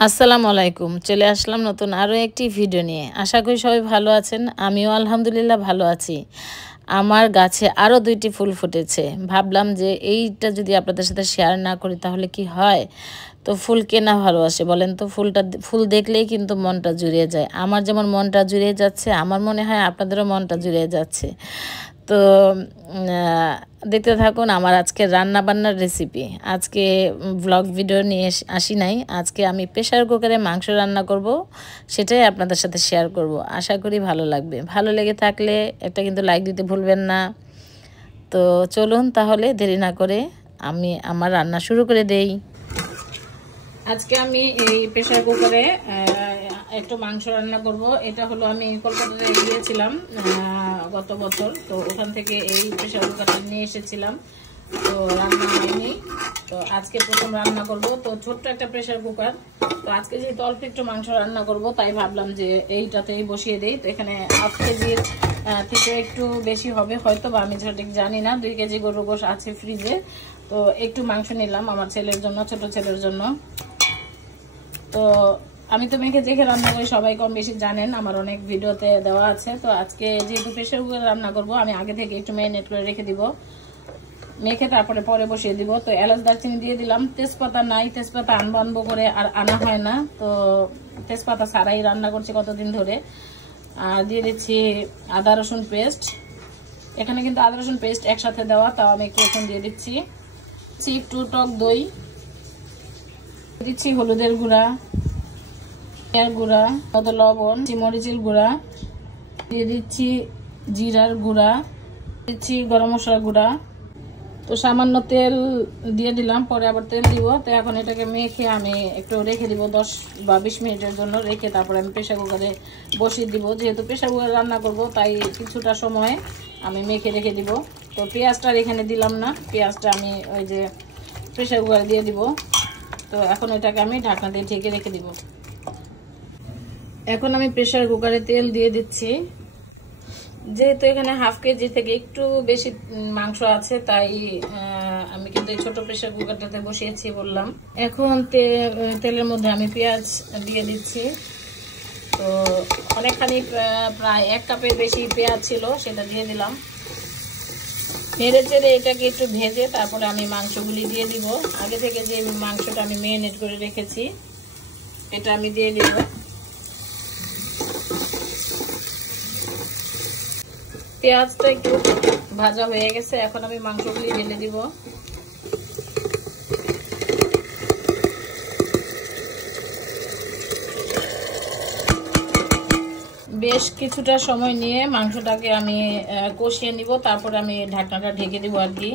আসসালামু আলাইকুম। চলে আসলাম নতুন আরও একটি ভিডিও নিয়ে। আশা করি সবাই ভালো আছেন। আমিও আলহামদুলিল্লাহ ভালো আছি। আমার গাছে আরও ২টি ফুল ফুটেছে। ভাবলাম যে এইটা যদি আপনাদের সাথে শেয়ার না করি তাহলে কি হয়? তো ফুল কে না ভালোবাসে বলেন তো? ফুল দেখলেই কিন্তু মনটা জুড়িয়ে যায়। আমার যেমন মনটা জুড়িয়ে যাচ্ছে, আমার মনে হয় আপনাদেরও মনটা জুড়িয়ে যাচ্ছে। তো দেখতে থাকুন আমার আজকে রান্নাবান্নার রেসিপি। আজকে ব্লগ ভিডিও নিয়ে আসি নাই। আজকে আমি প্রেশার কুকারে মাংস রান্না করব, সেটাই আপনাদের সাথে শেয়ার করব। আশা করি ভালো লাগবে। ভালো লেগে থাকলে একটা কিন্তু লাইক দিতে ভুলবেন না। তো চলুন তাহলে দেরি না করে আমি আমার রান্না শুরু করে দেই। আজকে আমি এই প্রেশার কুকারে একটু মাংস রান্না করব। এটা হলো আমি কলকাতাতে গিয়েছিলাম গত বছর, তো ওখান থেকে এই প্রেশার কুকারটা নিয়ে এসেছিলাম। তো রান্না হয়নি, তো আজকে প্রথম রান্না করব। তো ছোট্ট একটা প্রেশার কুকার, তো আজকে যেহেতু অল্প একটু মাংস রান্না করব তাই ভাবলাম যে এইটাতেই বসিয়ে দেই। তো এখানে 1/2 কেজির থেকে একটু বেশি হবে হয়তো, বা আমি সঠিক জানি না। 2 কেজি গরুর গোশ আছে ফ্রিজে, তো একটু মাংস নিলাম আমার ছেলের জন্য, ছোট ছেলের জন্য। তো আমি তো মেখে যেখে রান্না করি, সবাই কম বেশি জানেন, আমার অনেক ভিডিওতে দেওয়া আছে। তো আজকে যেহেতু প্রেশার কুকারে রান্না করব, আমি আগে থেকে একটু ম্যারিনেট করে রেখে দিব, মেখে তারপরে পরে বসিয়ে দিব। তো এলাচ দারচিনি দিয়ে দিলাম। তেজপাতা নাই, তেজপাতা আনবো করে আর আনা হয় না, তো তেজপাতা ছাড়াই রান্না করছি কতদিন ধরে। আর দিয়ে দিচ্ছি আদা রসুন পেস্ট। এখানে কিন্তু আদা রসুন পেস্ট একসাথে দেওয়া, তাও আমি একটু রসুন দিয়ে দিচ্ছি। একটু টক দই দিচ্ছি, হলুদের গুঁড়া, গুঁড়া, কত লবণ, মরিচের গুঁড়া দিয়ে দিচ্ছি, জিরার গুঁড়া দিচ্ছি, গরম মশলা গুঁড়া। তো সামান্য তেল দিয়ে দিলাম, পরে আবার তেল দিব। তো এখন এটাকে মেখে আমি একটু রেখে দিব 10 বা 20 মিনিটের জন্য। রেখে তারপরে আমি প্রেশার কুকারে বসিয়ে দিব। যেহেতু প্রেশার কুকারে রান্না করব তাই কিছুটা সময় আমি মেখে রেখে দিব। তো পেঁয়াজটা এখানে দিলাম না, পেঁয়াজটা আমি ওই যে প্রেশার কুকারে দিয়ে দিব। তো এখন এটাকে আমি ঢাকনা দিয়ে ঢেকে রেখে দিব। এখন আমি প্রেশার কুকারে তেল দিয়ে দিচ্ছি। যেহেতু এখানে 1/2 কেজি থেকে একটু বেশি মাংস আছে, তাই আমি কিন্তু এই ছোট প্রেশার কুকারটাতে বসিয়েছি বললাম। এখন তেলের মধ্যে আমি পেঁয়াজ দিয়ে দিচ্ছি। তো অনেকখানি প্রায় 1 কাপের বেশি পেঁয়াজ ছিল, সেটা দিয়ে দিলাম। নেড়ে চেড়ে এটাকে একটু ভেজে তারপরে আমি মাংসগুলি দিয়ে দিব। আগে থেকে যে মাংসটা আমি ম্যারিনেট করে রেখেছি এটা আমি দিয়ে দিব। পেঁয়াজটা একটু ভাজা হয়ে গেছে, এখন আমি মাংসগুলি ঢেলে দিব। বেশ কিছুটা সময় নিয়ে মাংসটাকে আমি কষিয়ে নিব, তারপরে আমি ঢাকনাটা ঢেকে দিব আর কি।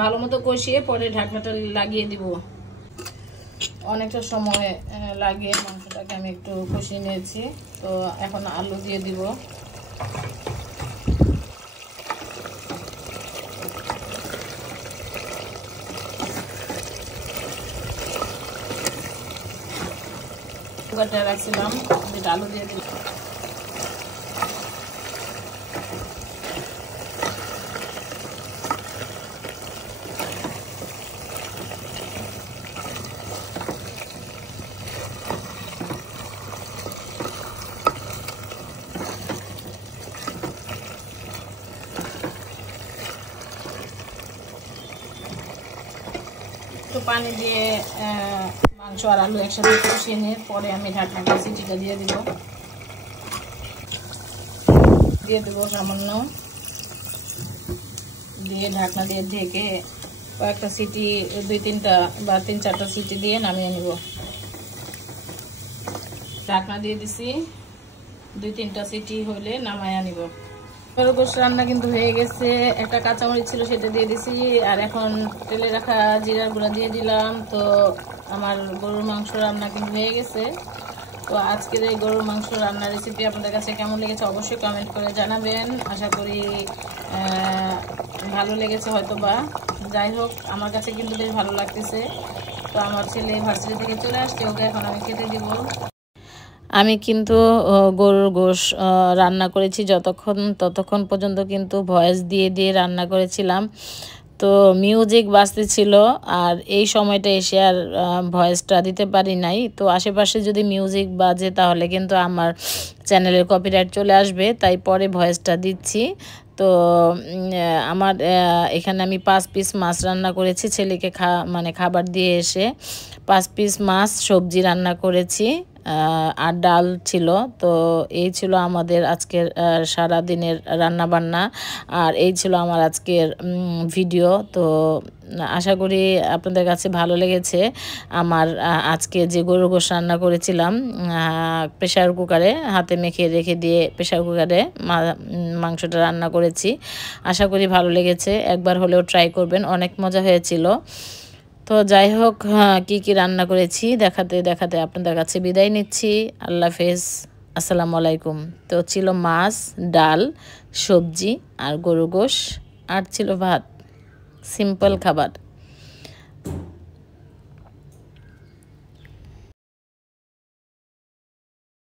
ভালো মতো কষিয়ে পরে ঢাকনাটা লাগিয়ে দিব। অনেকটা সময় লাগিয়ে মাংসটাকে আমি একটু কষিয়ে নিয়েছি। তো এখন আলু দিয়ে দিব। কুকারটা রাখছিলাম, আলু দিয়ে দিলাম। একটু পানি দিয়ে মাংস আর আলু একসাথে কষিয়ে নিয়ে পরে আমি ঢাকনাটা সিটিটা দিয়ে দেব সামান্য, দিয়ে ঢাকনা দিয়ে ঢেকে কয়েকটা সিটি, 2-3টা বা 3-4টা সিটি দিয়ে নামিয়ে নিব। ঢাকনা দিয়ে দিছি, 2-3টা সিটি হলে নামায়া নিব। গরুর গোশত রান্না কিন্তু হয়ে গেছে। একটা কাঁচামরিচ ছিল সেটা দিয়ে দিছি, আর এখন তেলে রাখা জিরার গুঁড়া দিয়ে দিলাম। তো আমার গরুর মাংস রান্না কিন্তু হয়ে গেছে। তো আজকের এই গরুর মাংস রান্নার রেসিপি আপনাদের কাছে কেমন লেগেছে অবশ্যই কমেন্ট করে জানাবেন। আশা করি ভালো লেগেছে হয়তো বা। যাই হোক, আমার কাছে কিন্তু বেশ ভালো লাগতেছে। তো আমার ছেলে ভার্সিটি থেকে চলে আসছে, ওকে এখন আমি খেতে দিব। আমি কিন্তু গরুর গোশ রান্না করেছি ততক্ষণ পর্যন্ত কিন্তু ভয়েস দিয়ে দিয়ে রান্না করেছিলাম। তো মিউজিক বাজতেছিল আর এই সময়টা এসে আর ভয়েসটা দিতে পারি নাই। তো আশেপাশে যদি মিউজিক বাজে তাহলে কিন্তু আমার চ্যানেলের কপিরাইট চলে আসবে, তাই পরে ভয়েসটা দিচ্ছি। তো আমার এখানে আমি 5 পিস মাছ রান্না করেছি ছেলেকে মানে খাবার দিয়ে এসে। 5 পিস মাছ সবজি রান্না করেছি আর ডাল ছিল। তো এই ছিল আমাদের আজকের সারা দিনের রান্না বান্না, আর এই ছিল আমার আজকের ভিডিও। তো আশা করি আপনাদের কাছে ভালো লেগেছে আমার আজকে যে গরুর গোশ রান্না করেছিলাম প্রেশার কুকারে, হাতে মেখে রেখে দিয়ে প্রেশার কুকারে মাংসটা রান্না করেছি। আশা করি ভালো লেগেছে, একবার হলেও ট্রাই করবেন, অনেক মজা হয়েছিল। তো যাই হোক, কি কি রান্না করেছি দেখাতে দেখাতে আপনাদের কাছে বিদায় নিচ্ছি। আল্লাহ হাফেজ, আসসালামু আলাইকুম। তো ছিল মাছ, ডাল, সবজি আর গরুর গোশ, আর ছিল ভাত। সিম্পল খাবার।